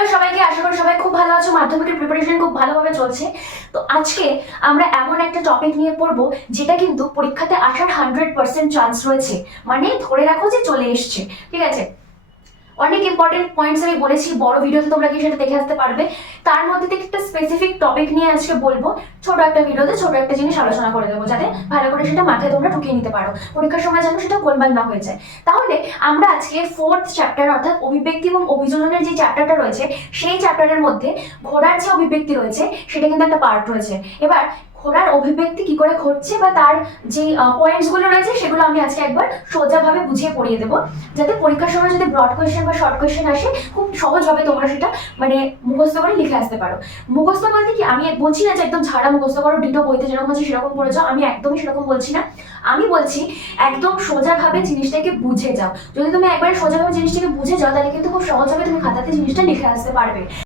Hello সবাইকে, আশা করি সবাই খুব ভালো আছো। মাধ্যমিকের প্রিপারেশন খুব ভালোভাবে চলছে। তো আজকে আমরা এমন একটা টপিক নিয়ে পড়বো যেটা কিন্তু পরীক্ষাতে আসার 100% চান্স রয়েছে, মানে ধরে রাখো যে চলে এসছে। ঠিক আছে, অনেক ইম্পর্টেন্ট পয়েন্টস আমি বলেছি, বড় ভিডিওতে তোমরা কি সেটা দেখে আসতে পারবে। তার মধ্যে থেকে একটা স্পেসিফিক টপিক নিয়ে আজকে বলবো, ছোট একটা ভিডিওতে ছোট একটা জিনিস আলোচনা করে দেবো, যাতে ভালো করে সেটা মাথায় তোমরা ঢুকিয়ে নিতে পারো, পরীক্ষার সময় যেন সেটা গোলমাল না হয়ে যায়। তাহলে আমরা আজকে 4th চ্যাপ্টার অর্থাৎ অভিব্যক্তি এবং অভিযোজনের যে চ্যাপ্টারটা রয়েছে, সেই চ্যাপ্টারের মধ্যে ঘোড়ার যে অভিব্যক্তি রয়েছে সেটা কিন্তু একটা পার্ট রয়েছে। এবার ঘোড়ার অভিব্যক্তি কি করে ঘটছে বা তার যে পয়েন্টস গুলো রয়েছে সেগুলো আমি আজকে একবার সোজাভাবে বুঝিয়ে পড়িয়ে দেবো, যাতে পরীক্ষার সময় যদি ব্রড কোয়েশ্চেন বা শর্ট কোয়েশ্চেন আসে খুব সহজভাবে তোমরা সেটা মানে মুখস্থ করে লিখে আসতে পারো। মুখস্থ বলতে কি, আমি বলছি না যে একদম ঝাড়া মুখস্থ করো, ডিটো বইতে যেরকম আছে সেরকম পড়ে যাও, আমি একদমই সেরকম বলছি না। আমি বলছি একদম সোজাভাবে জিনিসটাকে বুঝে যাও। যদি তুমি একবার সোজাভাবে জিনিসটাকে বুঝে যাও, তাহলে কিন্তু খুব সহজভাবে তুমি খাতাতে জিনিসটা লিখে আসতে পারবে।